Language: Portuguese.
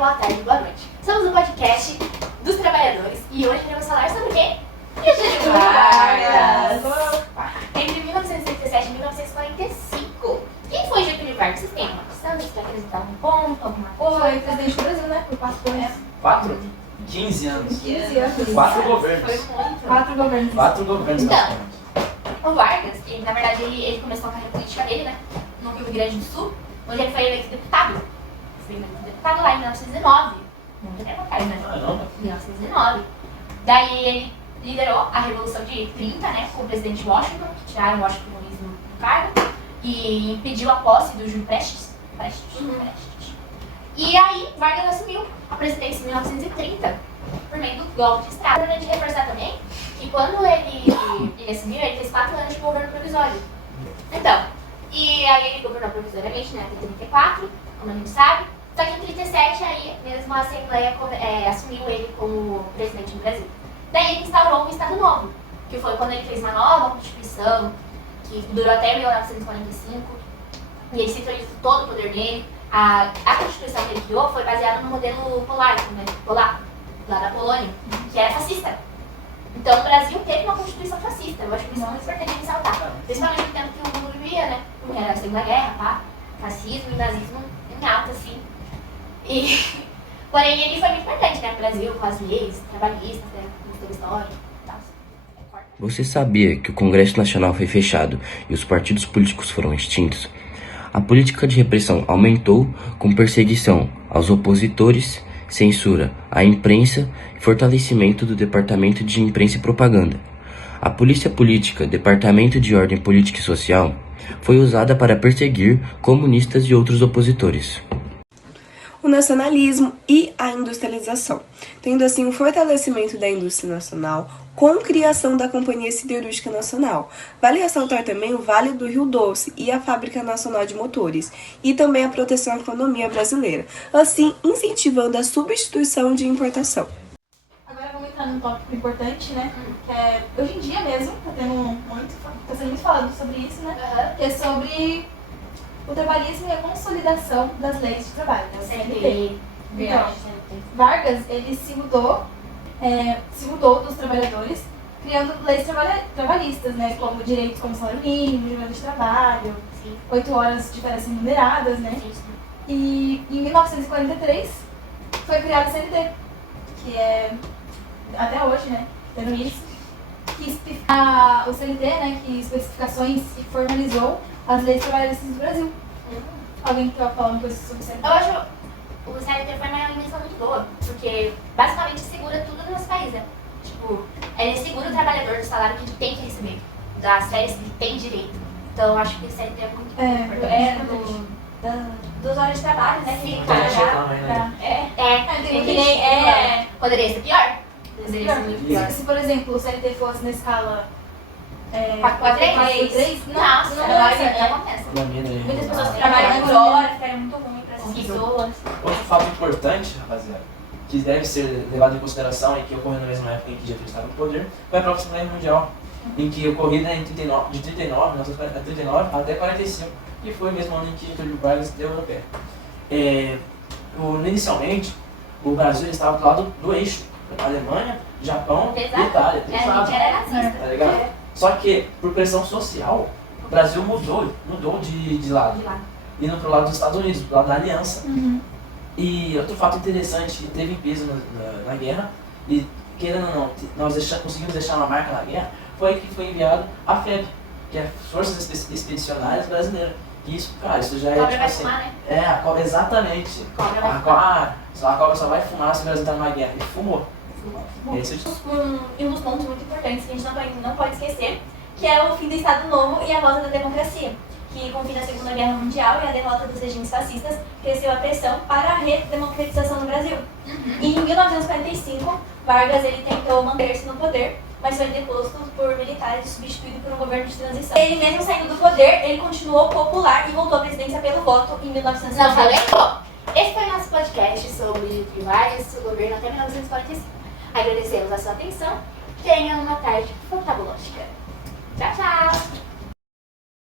boa tarde, boa noite. Somos o podcast dos trabalhadores e hoje iremos falar sobre o quê? Getúlio Vargas! Entre 1937 e 1945. Quem foi Getúlio Vargas? Vocês têm uma noção? Você quer acrescentar um ponto, alguma coisa? Foi presidente do Brasil, né? Por 4 anos. 4? 15 anos. 15 anos. 4 governos. Foi muito. 4 governos. 4 governos, Então. basicamente. O Vargas, ele, na verdade, ele começou a carreira política dele, né? No Rio Grande do Sul, onde ele foi eleito deputado. Foi eleito deputado lá em 1919. Muito tempo atrás, né? Caramba. 1919. Daí ele liderou a Revolução de 30, né? Com o presidente Washington, que tiraram o Washington do cargo. E impediu a posse do Júlio Prestes. Prestes. E aí, Vargas assumiu a presidência em 1930, por meio do golpe de Estado. É importante reforçar também que quando ele assumiu, ele fez 4 anos de governo provisório. Então, e aí ele governou provisoriamente, né, até 34, como a gente sabe. Só que em 37, aí mesmo a Assembleia assumiu ele como presidente do Brasil. Daí ele instaurou um Estado Novo, que foi quando ele fez uma nova Constituição, que durou até 1945, e ele centralizou todo o poder dele. A Constituição que ele criou foi baseada no modelo polaco, né, lá da Polônia, que era fascista. Então o Brasil teve uma Constituição fascista. Eu acho que isso é muito importante ressaltar. Principalmente no tempo que o mundo vivia, né? Porque era a Segunda Guerra, pá, fascismo e nazismo em alta, assim. E, porém, ele foi muito importante, né, no Brasil, com as leis trabalhistas, né, com história e tal. Você sabia que o Congresso Nacional foi fechado e os partidos políticos foram extintos? A política de repressão aumentou com perseguição aos opositores, censura à imprensa e fortalecimento do Departamento de Imprensa e Propaganda. A Polícia Política, Departamento de Ordem Política e Social, foi usada para perseguir comunistas e outros opositores. O nacionalismo e a industrialização, tendo assim um fortalecimento da indústria nacional com criação da Companhia Siderúrgica Nacional. Vale ressaltar também o Vale do Rio Doce e a Fábrica Nacional de Motores, e também a proteção à economia brasileira, assim incentivando a substituição de importação. Agora vamos entrar num tópico importante, né? Que é, hoje em dia mesmo, tá sendo muito falado sobre isso, né? Que é sobre o trabalhismo e a consolidação das leis de trabalho, né? O CLT. Então, Vargas, ele se mudou dos trabalhadores, criando leis trabalhistas, né? Como direitos como salário mínimo, jornada de trabalho, 8 horas de férias remuneradas, né? E em 1943 foi criado o CLT, que é, até hoje, né? Tendo isso, o CLT, né? Que especificações e formalizou as leis trabalhistas do Brasil. Alguém quer falar uma coisa sobre o CLT? Eu acho que o CLT foi uma invenção muito boa, porque basicamente segura tudo no nosso país, né? Tipo, ele segura o trabalhador do salário que ele tem que receber, das férias que ele tem direito. Então eu acho que o CLT é muito importante. Dos horas de trabalho, né? Sim, poderia ser pior. Poderia ser muito pior. Se, por exemplo, o CLT fosse na escala 4x3? Nossa, Não acontece. muitas pessoas trabalham por horas, que era muito ruim para essas pessoas. Outro fato importante, rapaziada, que deve ser levado em consideração e que ocorreu na mesma época em que Getúlio estava no poder, foi a própria Segunda Guerra Mundial, em que ocorreu de 1939 até 45, que foi o mesmo ano em que Getúlio Vargas deu no pé. Inicialmente, o Brasil estava do lado do eixo, Alemanha, Japão e Itália. A gente era racista. Tá ligado? Só que, por pressão social, o Brasil mudou de lado. Indo pro lado dos Estados Unidos, pro lado da aliança. E outro fato interessante que teve peso na guerra, e querendo ou não, nós conseguimos deixar uma marca na guerra, foi que foi enviado a FEB, que é Forças Expedicionárias Brasileiras. E isso, cara, isso já é Cobra tipo vai assim. fumar, né? A cobra, exatamente. Cobra vai A cobra só vai fumar se o Brasil tá numa guerra. E fumou. Um dos pontos muito importantes que a gente não pode esquecer, que é o fim do Estado Novo e a volta da democracia, que com o fim da Segunda Guerra Mundial e a derrota dos regimes fascistas, cresceu a pressão para a redemocratização no Brasil. E em 1945, Vargas ele tentou manter-se no poder, mas foi deposto por militares e substituído por um governo de transição. Ele mesmo saindo do poder, ele continuou popular e voltou à presidência pelo voto em 1950. Não, falei? Esse foi o nosso podcast sobre Getúlio Vargas, o governo até 1945. Agradecemos a sua atenção. Tenha uma tarde fantabulóstica. Tchau, tchau!